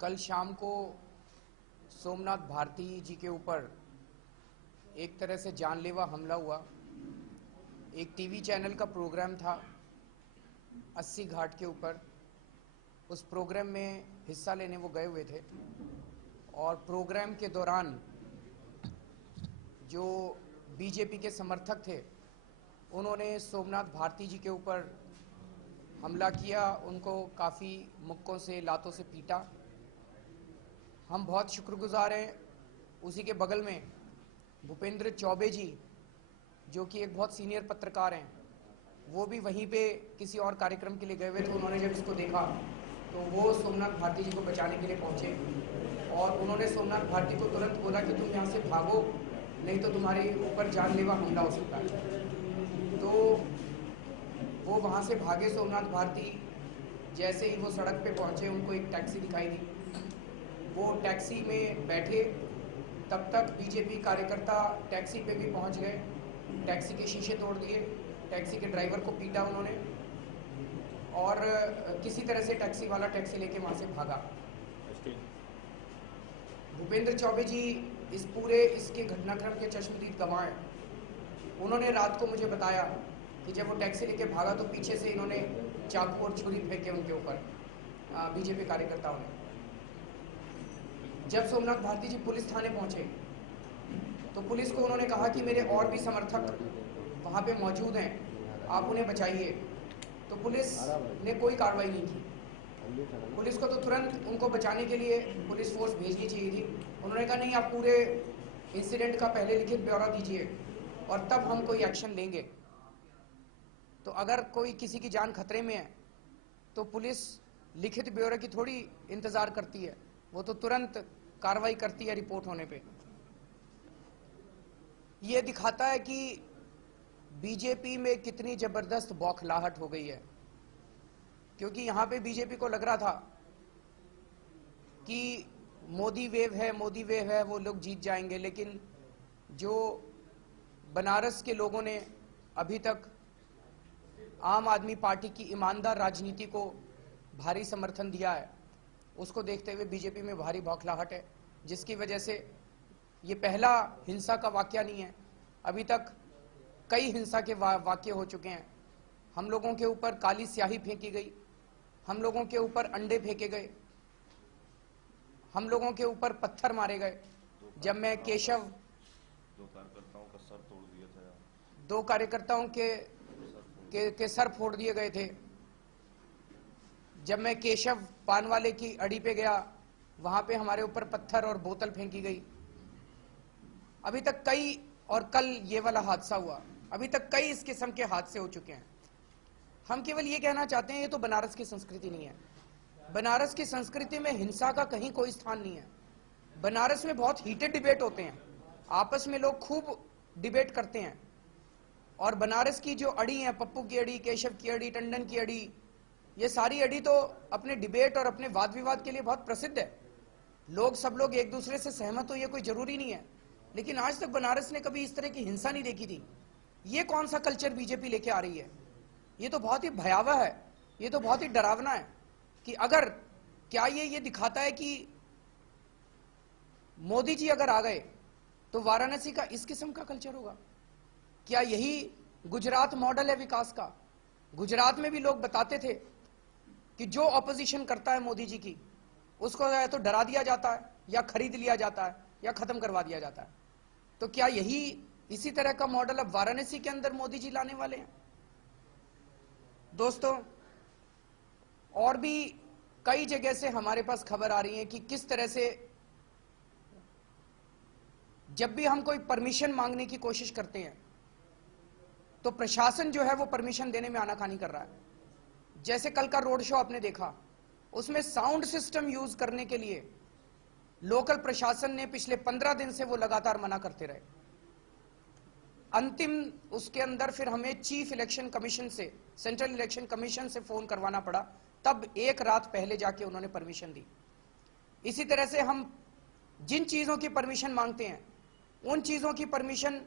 कल शाम को सोमनाथ भारती जी के ऊपर एक तरह से जानलेवा हमला हुआ। एक टीवी चैनल का प्रोग्राम था 80 घाट के ऊपर। उस प्रोग्राम में हिस्सा लेने वो गए हुए थे और प्रोग्राम के दौरान जो बीजेपी के समर्थक थे उन्होंने सोमनाथ भारती जी के ऊपर हमला किया, उनको काफ़ी मुक्कों से, लातों से पीटा। हम बहुत शुक्रगुजार हैं। उसी के बगल में भूपेंद्र चौबे जी जो कि एक बहुत सीनियर पत्रकार हैं, वो भी वहीं पे किसी और कार्यक्रम के लिए गए हुए थे। उन्होंने जब इसको देखा तो वो सोमनाथ भारती जी को बचाने के लिए पहुंचे और उन्होंने सोमनाथ भारती को तुरंत बोला कि तुम यहाँ से भागो, नहीं तो तुम्हारे ऊपर जानलेवा हमला हो सकता है। तो वो वहाँ से भागे सोमनाथ भारती। जैसे ही वो सड़क पे पहुँचे उनको एक टैक्सी दिखाई दी, वो टैक्सी में बैठे। तब तक बीजेपी कार्यकर्ता टैक्सी पे भी पहुँच गए, टैक्सी के शीशे तोड़ दिए, टैक्सी के ड्राइवर को पीटा उन्होंने और किसी तरह से टैक्सी वाला टैक्सी लेके वहाँ से भागा। भूपेंद्र चौबे जी इस पूरे इसके घटनाक्रम के चश्मदीद गवाह हैं। उन्होंने रात को मुझे बताया कि जब वो टैक्सी लेके भागा तो पीछे से इन्होंने चाकू और छुरी फेंके उनके ऊपर, बीजेपी कार्यकर्ताओं ने। जब सोमनाथ भारती जी पुलिस थाने पहुंचे तो पुलिस को उन्होंने कहा कि मेरे और भी समर्थक वहाँ पे मौजूद हैं, आप उन्हें बचाइए। तो पुलिस ने कोई कार्रवाई नहीं की। पुलिस को तो तुरंत उनको बचाने के लिए पुलिस फोर्स भेजनी चाहिए थी। उन्होंने कहा नहीं, आप पूरे इंसिडेंट का पहले लिखित ब्यौरा दीजिए और तब हम कोई एक्शन लेंगे। तो अगर कोई किसी की जान खतरे में है तो पुलिस लिखित ब्यौरे की थोड़ी इंतजार करती है, वो तो तुरंत कार्रवाई करती है रिपोर्ट होने पे। ये दिखाता है कि बीजेपी में कितनी जबरदस्त बौखलाहट हो गई है, क्योंकि यहां पे बीजेपी को लग रहा था कि मोदी वेव है, मोदी वेव है, वो लोग जीत जाएंगे। लेकिन जो बनारस के लोगों ने अभी तक आम आदमी पार्टी की ईमानदार राजनीति को भारी समर्थन दिया है, उसको देखते हुए बीजेपी में भारी बौखलाहट है, जिसकी वजह से ये पहला हिंसा का वाकया नहीं है। अभी तक कई हिंसा के वाकये हो चुके हैं। हम लोगों के ऊपर काली स्याही फेंकी गई, हम लोगों के ऊपर अंडे फेंके गए, हम लोगों के ऊपर पत्थर मारे गए। जब मैं केशव, दो कार्यकर्ताओं का सर तोड़ दिया था, दो कार्यकर्ताओं के सर फोड़ दिए गए थे। जब मैं केशव पान वाले की अड़ी पे गया, वहां पे हमारे ऊपर पत्थर और बोतल फेंकी गई। अभी तक कई, और कल ये वाला हादसा हुआ, अभी तक कई इस किस्म के हादसे हो चुके हैं। हम केवल ये कहना चाहते हैं ये तो बनारस की संस्कृति नहीं है। बनारस की संस्कृति में हिंसा का कहीं कोई स्थान नहीं है। बनारस में बहुत हीटेड डिबेट होते हैं, आपस में लोग खूब डिबेट करते हैं। और बनारस की जो अड़ी है, पप्पू की अड़ी, केशव की अड़ी, टंडन की अड़ी, ये सारी अड़ी तो अपने डिबेट और अपने वाद विवाद के लिए बहुत प्रसिद्ध है। लोग, सब लोग एक दूसरे से सहमत हो, ये कोई जरूरी नहीं है। लेकिन आज तक बनारस ने कभी इस तरह की हिंसा नहीं देखी थी। ये कौन सा कल्चर बीजेपी लेके आ रही है? ये तो बहुत ही भयावह है, ये तो बहुत ही डरावना है। कि अगर, क्या ये दिखाता है कि मोदी जी अगर आ गए तो वाराणसी का इस किस्म का कल्चर होगा? क्या यही गुजरात मॉडल है विकास का? गुजरात में भी लोग बताते थे कि जो ऑपोजिशन करता है मोदी जी की, उसको या तो डरा दिया जाता है, या खरीद लिया जाता है, या खत्म करवा दिया जाता है। तो क्या यही, इसी तरह का मॉडल अब वाराणसी के अंदर मोदी जी लाने वाले हैं? दोस्तों, और भी कई जगह से हमारे पास खबर आ रही है कि किस तरह से जब भी हम कोई परमिशन मांगने की कोशिश करते हैं तो प्रशासन जो है वो परमिशन देने में आनाकानी कर रहा है। जैसे कल का रोड शो आपने देखा, उसमें साउंड सिस्टम यूज करने के लिए लोकल प्रशासन ने पिछले 15 दिन से वो लगातार मना करते रहे। अंतिम उसके अंदर फिर हमें चीफ इलेक्शन कमीशन से, सेंट्रल इलेक्शन कमीशन से फोन करवाना पड़ा, तब एक रात पहले जाके उन्होंने परमिशन दी। इसी तरह से हम जिन चीजों की परमिशन मांगते हैं उन चीजों की परमिशन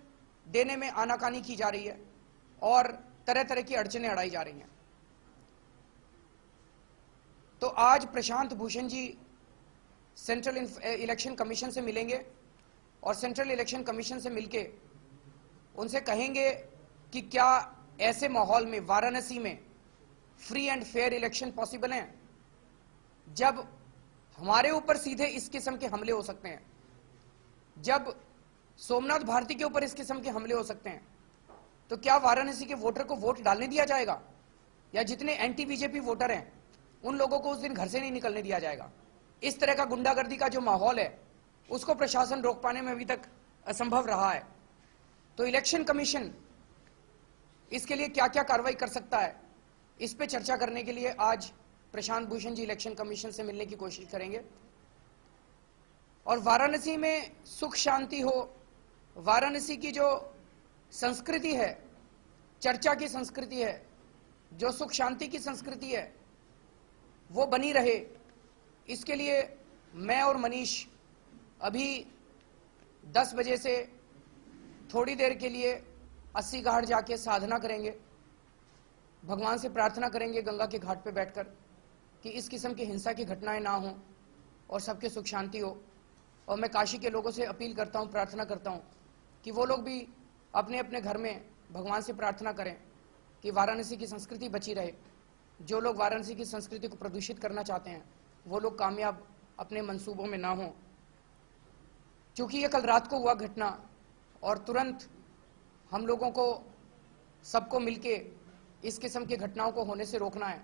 देने में आनाकानी की जा रही है और तरह तरह की अड़चनें अड़ाई जा रही हैं। तो आज Prashant Bhushan ji central election commission से मिलेंगे और सेंट्रल इलेक्शन कमीशन से मिलके उनसे कहेंगे कि क्या ऐसे माहौल में वाराणसी में free and fair election possible हैं जब हमारे ऊपर सीधे इस किस्म के हमले हो सकते हैं, जब सोमनाथ भारती के ऊपर इस किस्म के हमले हो सकते हैं, तो क्या वाराणसी के वोटर को वोट डालने दिया जाएगा या जितने एंटी बीजेपी वोटर हैं उन लोगों को उस दिन घर से नहीं निकलने दिया जाएगा? इस तरह का गुंडागर्दी का जो माहौल है उसको प्रशासन रोक पाने में अभी तक असंभव रहा है। तो इलेक्शन कमीशन इसके लिए क्या क्या कार्रवाई कर सकता है, इस पे चर्चा करने के लिए आज प्रशांत भूषण जी इलेक्शन कमीशन से मिलने की कोशिश करेंगे और वाराणसी में सुख शांति हो, वाराणसी की जो संस्कृति है, चर्चा की संस्कृति है, जो सुख शांति की संस्कृति है, वो बनी रहे। इसके लिए मैं और मनीष अभी 10 बजे से थोड़ी देर के लिए 80 घाट जाके साधना करेंगे, भगवान से प्रार्थना करेंगे गंगा के घाट पे बैठकर कि इस किस्म की हिंसा की घटनाएं ना हो और सबके सुख शांति हो। और मैं काशी के लोगों से अपील करता हूं, प्रार्थना करता हूं कि वो लोग भी अपने अपने घर में भगवान से प्रार्थना करें कि वाराणसी की संस्कृति बची रहे। जो लोग वाराणसी की संस्कृति को प्रदूषित करना चाहते हैं वो लोग कामयाब अपने मंसूबों में ना हों। क्योंकि ये कल रात को हुआ घटना और तुरंत हम लोगों को सबको मिलके इस किस्म की घटनाओं को होने से रोकना है।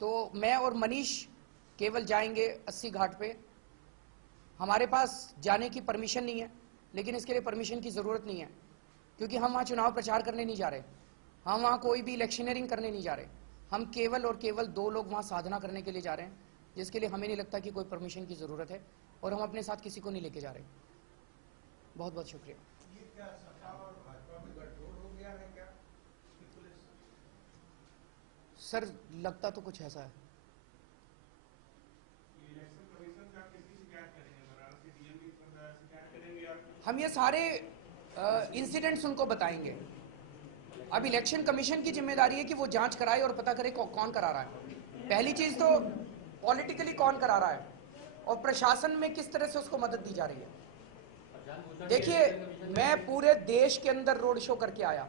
तो मैं और मनीष केवल जाएंगे 80 घाट पे। हमारे पास जाने की परमिशन नहीं है, लेकिन इसके लिए परमिशन की ज़रूरत नहीं है क्योंकि हम वहाँ चुनाव प्रचार करने नहीं जा रहे, हम वहाँ कोई भी इलेक्शनरिंग करने नहीं जा रहे। हम केवल और केवल 2 लोग वहाँ साधना करने के लिए जा रहे हैं, जिसके लिए हमें नहीं लगता कि कोई परमिशन की ज़रूरत है और हम अपने साथ किसी को नहीं लेके जा रहे। बहुत बहुत शुक्रिया। सर लगता तो कुछ ऐसा है। हम ये सारे इंसिडेंट्स उनको बताएंगे। अब इलेक्शन कमीशन की जिम्मेदारी है कि वो जांच कराए और पता करे कौन करा रहा है। पहली चीज तो पॉलिटिकली कौन करा रहा है और प्रशासन में किस तरह से उसको मदद दी जा रही है। देखिए, मैं पूरे देश के अंदर रोड शो करके आया।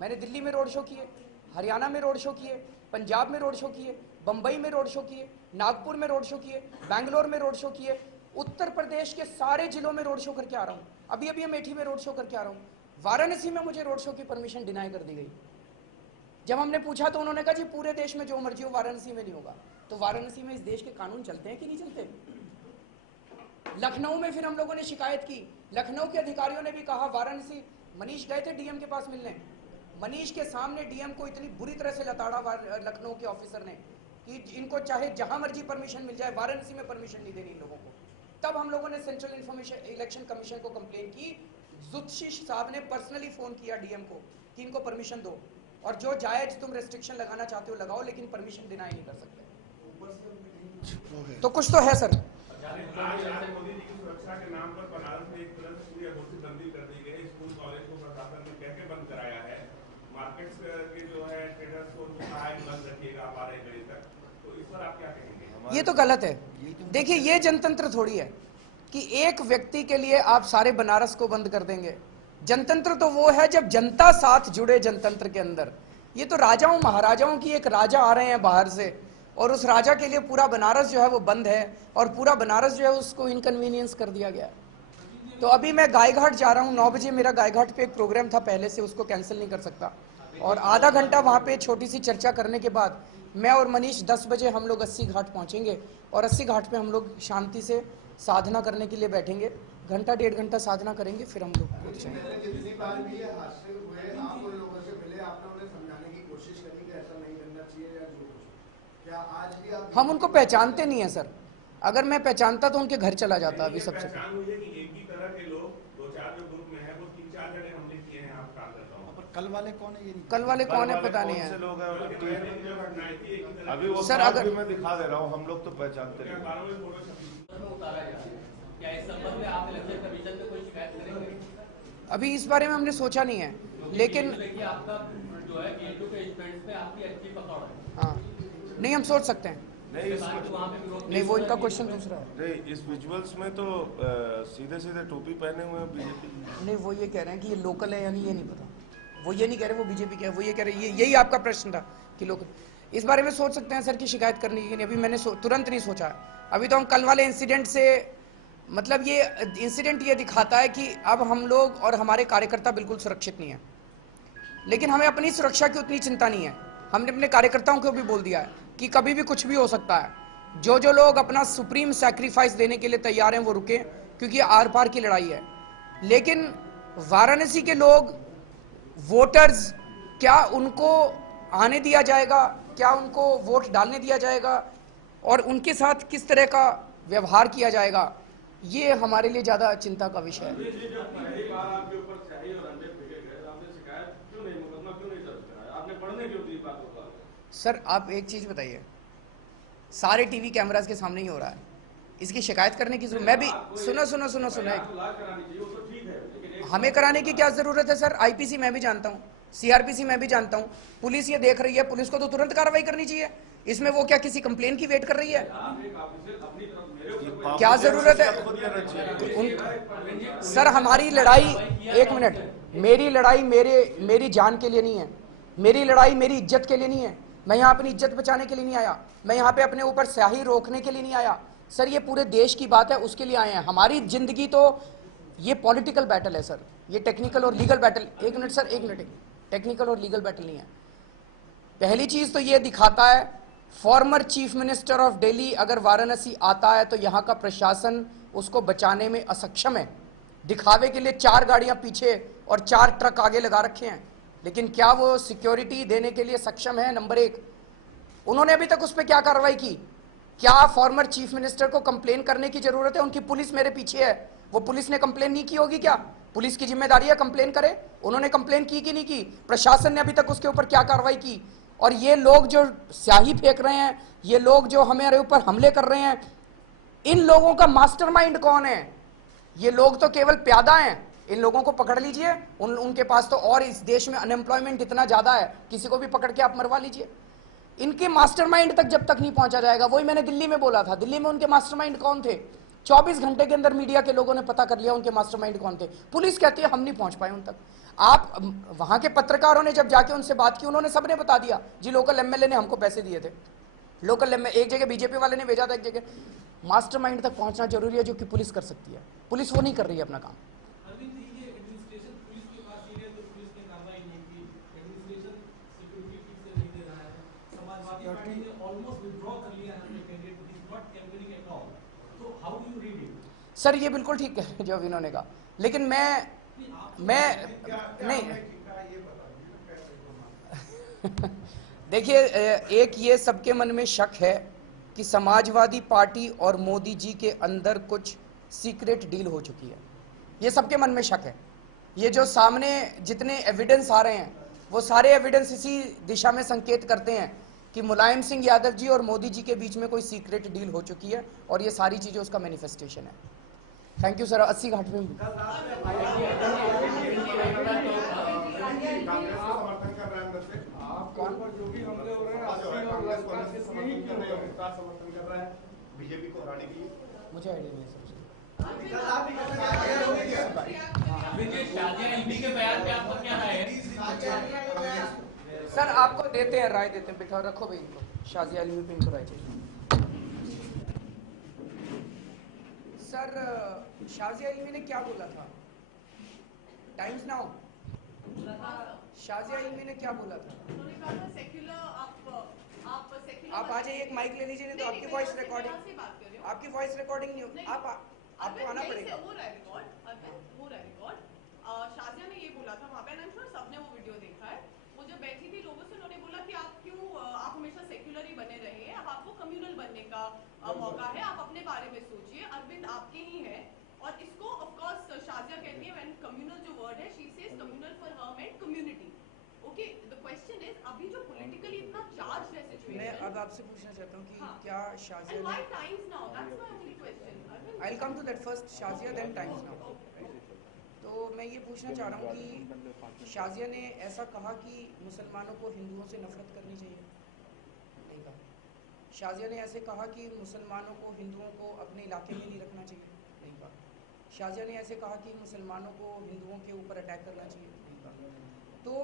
मैंने दिल्ली में रोड शो किए, हरियाणा में रोड शो किए, पंजाब में रोड शो किए, बंबई में रोड शो किए, नागपुर में रोड शो किए, बैंगलोर में रोड शो किए, उत्तर प्रदेश के सारे जिलों में रोड शो करके आ रहा हूँ। अभी अभी अमेठी में रोड शो करके आ रहा हूँ। वाराणसी में मुझे रोड शो की परमिशन डिनाई कर दी गई। जब हमने पूछा तो उन्होंने कहा जी पूरे देश में जो मर्जी हो, वाराणसी में नहीं होगा। तो वाराणसी में इस देश के कानून चलते हैं कि नहीं चलते? लखनऊ में फिर हम लोगों ने शिकायत की, लखनऊ के अधिकारियों ने भी कहा वाराणसी। मनीष गए थे डीएम के पास मिलने, मनीष के सामने डीएम को इतनी बुरी तरह से लताड़ा लखनऊ के ऑफिसर ने कि इनको चाहे जहां मर्जी परमिशन मिल जाए, वाराणसी में परमिशन नहीं देनी इन लोगों को। तब हम लोगों ने सेंट्रल इलेक्शन कमीशन को कंप्लेन की। जुत्शी साहब ने पर्सनली फोन किया डीएम को कि इनको परमिशन दो और जो जायज तुम रेस्ट्रिक्शन लगाना चाहते हो लगाओ, लेकिन परमिशन डिनाई नहीं कर सकते। तो कुछ तो है सर। मोदी जी की सुरक्षा के नाम पर बनारस में एक तुरंत पूरी अघोषित बंदी कर दी गई। स्कूल कॉलेज को प्रशासन ने कह के बंद कराया है। मार्केट्स के जो है ट्रेडर्स को बंद रखिएगा 12 बजे तक। तो इस पर आप क्या कहेंगे? ये तो गलत है। देखिए, ये जनतंत्र थोड़ी है कि एक व्यक्ति के लिए आप सारे बनारस को बंद कर देंगे। जनतंत्र तो वो है जब जनता साथ जुड़े। जनतंत्र के अंदर ये तो राजाओं महाराजाओं की, एक राजा आ रहे हैं बाहर से और उस राजा के लिए पूरा बनारस जो है वो बंद है और पूरा बनारस जो है उसको इनकन्वीनियंस कर दिया गया। तो अभी मैं गायघाट जा रहा हूँ, 9 बजे मेरा गायघाट पे एक प्रोग्राम था पहले से, उसको कैंसिल नहीं कर सकता। और आधा घंटा वहाँ पे छोटी सी चर्चा करने के बाद मैं और मनीष 10 बजे हम लोग 80 घाट पहुँचेंगे और 80 घाट पे हम लोग शांति से साधना करने के लिए बैठेंगे। घंटा 1.5 घंटा साधना करेंगे, फिर हम लोग हम उनको पहचानते नहीं है सर। अगर मैं पहचानता तो उनके घर चला जाता। अभी सबसे कल वाले कौन है? ये कल वाले कौन है पता नहीं है अभी वो सर। अगर मैं दिखा दे रहा हूँ, हम लोग तो पहचानते नहीं। क्या इस संबंध में आप इलेक्शन कमीशन में कोई शिकायत करेंगे? अभी इस बारे में हमने सोचा नहीं है, लेकिन आपका जो है के स्टूडेंट्स पे आपकी अच्छी पकड़ है। हाँ, नहीं हम सोच सकते हैं। नहीं इस वहाँ पे विरोध नहीं, वो इनका क्वेश्चन दूसरा है। नहीं इस विजुअल्स में तो सीधे सीधे टोपी पहने हुए हैं बीजेपी। नहीं, वो ये कह रहे हैं कि ये लोकल है या नहीं, ये नहीं पता। वो ये नहीं कह रहे वो बीजेपी का है, वो ये कह रहे यही आपका प्रश्न था कि लोकल। इस बारे में सोच सकते हैं सर की शिकायत करने की नहीं, अभी मैंने तुरंत नहीं सोचा। अभी तो हम कल वाले इंसिडेंट से, मतलब ये इंसिडेंट ये दिखाता है कि अब हम लोग और हमारे कार्यकर्ता बिल्कुल सुरक्षित नहीं है। लेकिन हमें अपनी सुरक्षा की उतनी चिंता नहीं है। हमने अपने कार्यकर्ताओं को भी बोल दिया है कि कभी भी कुछ भी हो सकता है। जो लोग अपना सुप्रीम सैक्रिफाइस देने के लिए तैयार हैं वो रुके, क्योंकि आर पार की लड़ाई है। लेकिन वाराणसी के लोग, वोटर्स, क्या उनको आने दिया जाएगा, क्या उनको वोट डालने दिया जाएगा और उनके साथ किस तरह का व्यवहार किया जाएगा, ये हमारे लिए ज्यादा चिंता का विषय है। सर आप एक चीज बताइए, सारे टीवी कैमरास के सामने ही हो रहा है, इसकी शिकायत करने की जरूरत, मैं भी सुनो हमें कराने की क्या जरूरत है सर? आईपीसी मैं भी जानता हूँ, सीआरपीसी मैं भी जानता हूँ, पुलिस ये देख रही है, पुलिस को तो तुरंत कार्रवाई करनी चाहिए। इसमें वो क्या किसी कंप्लेन की वेट कर रही है? क्या जरूरत है सर? हमारी लड़ाई, एक मिनट, मेरी लड़ाई मेरी जान के लिए नहीं है, मेरी लड़ाई मेरी इज्जत के लिए नहीं है। मैं यहाँ अपनी इज्जत बचाने के लिए नहीं आया, मैं यहाँ पे अपने ऊपर स्याही रोकने के लिए नहीं आया सर। ये पूरे देश की बात है, उसके लिए आए हैं। हमारी जिंदगी तो, ये पॉलिटिकल बैटल है सर, ये टेक्निकल और लीगल बैटल। एक मिनट सर, एक मिनट, टेक्निकल और लीगल बैटल नहीं है। पहली चीज तो ये दिखाता है, former chief minister of Delhi अगर वाराणसी आता है तो यहाँ का प्रशासन उसको बचाने में असक्षम है। दिखावे के लिए 4 गाड़ियां पीछे और 4 ट्रक आगे लगा रखे हैं, लेकिन क्या वो सिक्योरिटी देने के लिए सक्षम है? नंबर 1, उन्होंने अभी तक उस पर क्या कार्रवाई की? क्या फॉर्मर चीफ मिनिस्टर को कंप्लेन करने की जरूरत है? उनकी पुलिस मेरे पीछे है, वो पुलिस ने कंप्लेन नहीं की होगी क्या? पुलिस की जिम्मेदारी है कंप्लेन करे, उन्होंने कंप्लेन की कि नहीं की? प्रशासन ने अभी तक उसके ऊपर क्या कार्रवाई की? और ये लोग जो स्याही फेंक रहे हैं, ये लोग जो हमारे ऊपर हमले कर रहे हैं, इन लोगों का मास्टरमाइंड कौन है? ये लोग तो केवल प्यादा हैं, इन लोगों को पकड़ लीजिए। उनके पास तो, और इस देश में अनएम्प्लॉयमेंट इतना ज्यादा है, किसी को भी पकड़ के आप मरवा लीजिए। इनके मास्टरमाइंड तक जब तक नहीं पहुंचा जाएगा, वही मैंने दिल्ली में बोला था, दिल्ली में उनके मास्टरमाइंड कौन थे? 24 घंटे के अंदर मीडिया के लोगों ने पता कर लिया उनके मास्टरमाइंड कौन थे। पुलिस कहती है हम नहीं पहुंच पाए उन तक। आप, वहां के पत्रकारों ने जब जाके उनसे बात की, उन्होंने सबने बता दिया जी लोकल एमएलए ने हमको पैसे दिए थे, लोकल एमएलए, एक जगह बीजेपी वाले ने भेजा था, एक जगह। मास्टरमाइंड तक पहुंचना जरूरी है, जो कि पुलिस कर सकती है। पुलिस वो नहीं कर रही है अपना काम। सर ये बिल्कुल ठीक है जो इन्होंने कहा, लेकिन मैं नहीं देखिए, एक ये सबके मन में शक है कि समाजवादी पार्टी और मोदी जी के अंदर कुछ सीक्रेट डील हो चुकी है, ये सबके मन में शक है। ये जो सामने जितने एविडेंस आ रहे हैं, वो सारे एविडेंस इसी दिशा में संकेत करते हैं कि मुलायम सिंह यादव जी और मोदी जी के बीच में कोई सीक्रेट डील हो चुकी है, और ये सारी चीजें उसका मैनिफेस्टेशन है। Thank you sir. 80 घाट में बीजेपी को हराने के लिए मुझे आइडिया नहीं है सर। के बयान पे आपका क्या राय है? सर आपको देते हैं, राय देते हैं, बिठा रखो भाई इनको, शाजिया अल्वी पे इनको राय चाहिए। सर शाजिया अल्वी ने क्या बोला था? टाइम्स नाउ, शाजिया अल्वी ने क्या बोला था? आप आ जाइए, एक माइक ले लीजिए, नहीं तो आपकी वॉइस रिकॉर्डिंग, आपकी वॉइस रिकॉर्डिंग नहीं, आपको आना पड़ेगा। शाजिया ने ये बोला था वहाँ पे, सबने वो वीडियो देखा है, वो जब बैठी थी लोगों से, उन्होंने बोला कि आप क्यों, आप हमेशा सेक्युलर ही बने रहे हैं, अब आपको कम्युनल बनने का मौका है, आप अपने बारे में सोचिए, अरविंद आपके ही है। और इसको ऑफ कोर्स शाजिया कहती है, व्हेन कम्युनल जो वर्ड है, she says communal for her meant community. Okay, the question is, अभी जो पॉलिटिकली इतना चार्ज है सिचुएशन, मैं अब आपसे पूछना चाहता हूँ कि क्या शाजिया एंड ने, why Times Now, that's my only question. I will come to that first, Shazia then Times Now. तो मैं ये पूछना चाह रहा हूँ कि शाजिया ने ऐसा कहा कि मुसलमानों को हिंदुओं से नफरत करनी चाहिए? नहीं कहा। शाजिया ने ऐसे कहा कि मुसलमानों को, हिंदुओं को अपने इलाके में नहीं रखना चाहिए, नहीं कहा। शाजिया ने ऐसे कहा कि मुसलमानों को हिंदुओं के ऊपर अटैक करना चाहिए, नहीं कहा। तो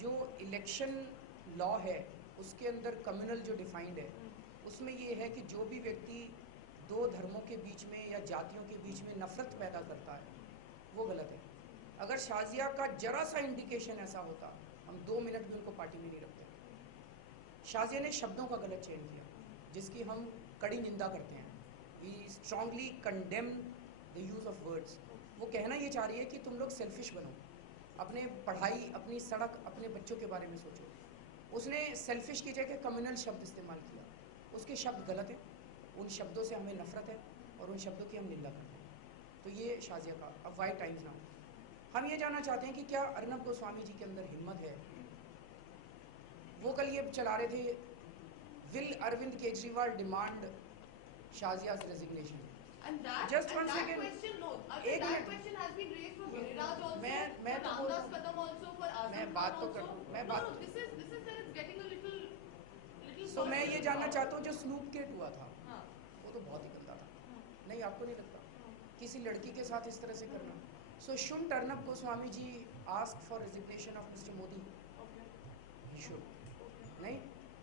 जो इलेक्शन लॉ है उसके अंदर कम्युनल जो डिफाइंड है उसमें ये है कि जो भी व्यक्ति दो धर्मों के बीच में या जातियों के बीच में नफरत पैदा करता है वो गलत है। अगर शाजिया का जरा सा इंडिकेशन ऐसा होता हम 2 मिनट भी उनको पार्टी में नहीं रखते। शाजिया ने शब्दों का गलत चयन किया जिसकी हम कड़ी निंदा करते हैं। We strongly condemn the use of words. वो कहना ये चाह रही है कि तुम लोग सेल्फिश बनो, अपने पढ़ाई, अपनी सड़क, अपने बच्चों के बारे में सोचो। उसने सेल्फिश की जगह कम्युनल शब्द इस्तेमाल किया। उसके शब्द गलत हैं, उन शब्दों से हमें नफरत है और उन शब्दों की हम निंदा करते हैं। तो ये शाजिया का। अब वाई टाइम्स नाउ हम ये जानना चाहते हैं कि क्या अर्नब गोस्वामी जी के अंदर हिम्मत है। वो कल ये चला रहे थे, will Arvind Kejriwal demand Shazia's resignation। And that, Just and one that second. question, no, एक that minute. question has been raised from Giriraj also, मैं for तो बोल रहा Ramdas हूँ। Kadam also, for Azam मैं Khan बात तो also. कर रहा हूँ, मैं No, बात- no, this is that it's getting a little तो मैं ये personal जानना now. चाहता हूँ जो स्नूप केट हुआ था हाँ, वो तो बहुत ही गंदा था। हाँ, नहीं, आपको नहीं लगता हाँ. किसी लड़की के साथ इस तरह से करना। So should Arnab Goswami ji ask for resignation of mister Modi? Okay, he should. okay. नहीं,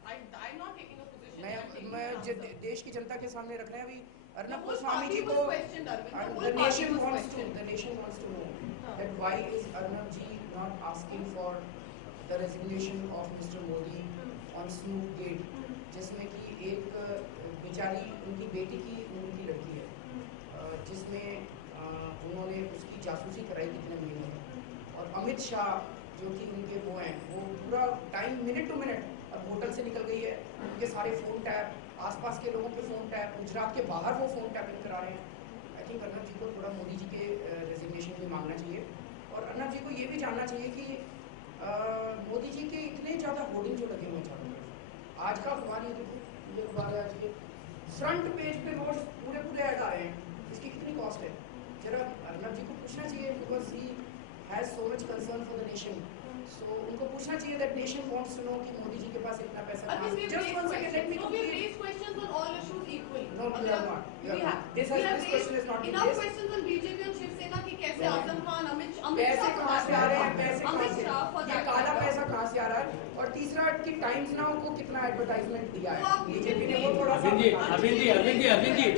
I'm not taking a position. I'm taking मैं an answer. देश की जनता के सामने रख रहे हैं अभी The Arnab whole Goswami party ji was को। questioned, Arvind. The whole The party nation was wants to questioned. know हाँ. that why is Arnab ji not asking for the resignation of Mr. Modi on Snoop Gate, जिसमें कि एक बेचारी उनकी बेटी की उम्र की लड़की है जिसमें उन्होंने उसकी जासूसी कराई कितने महीनों में। और अमित शाह जो कि उनके वो हैं, वो पूरा टाइम मिनट टू मिनट अब होटल से निकल गई है, उनके सारे फ़ोन टैप, आसपास के लोगों के फ़ोन टैप, गुजरात के बाहर वो फ़ोन टैपिंग करा रहे हैं। आई थिंक अर्नब जी को थोड़ा मोदी जी के रेजिग्नेशन भी मांगना चाहिए और अर्नब जी को ये भी जानना चाहिए कि मोदी जी के इतने ज़्यादा होर्डिंग जो लगे हुए हैं चारों तरफ। आज का अखबार ये देखो, ये अखबार है आज के फ्रंट पेज पे रोज पूरे ऐड आ रहे हैं। इसकी कितनी कॉस्ट है? जरा अर्नब जी को पूछना चाहिए, because he has so much concern for the nation. So उनको पूछना चाहिए that nation wants to know कि मोदी जी के पास इतना पैसा I think we've just raised one second, let me questions. No, we've raised questions on all issues equally. No, you have not. You We have have. not. This We has- have this question raised has not been enough raised. questions on BJP and Shiv Sena कि कैसे नहीं। आजम खान, अमित पैसे शाह कहाँ से आ रहे हैं, पैसे कहाँ अमित से, शाह for ये that काला matter. पैसा कहाँ से आ रहा है? और तीसरा कि टाइम्स नाउ को कितना एडवर्टाइजमेंट दिया वो है आप बीजेपी ने, वो थोड़ा सा अरविंद जी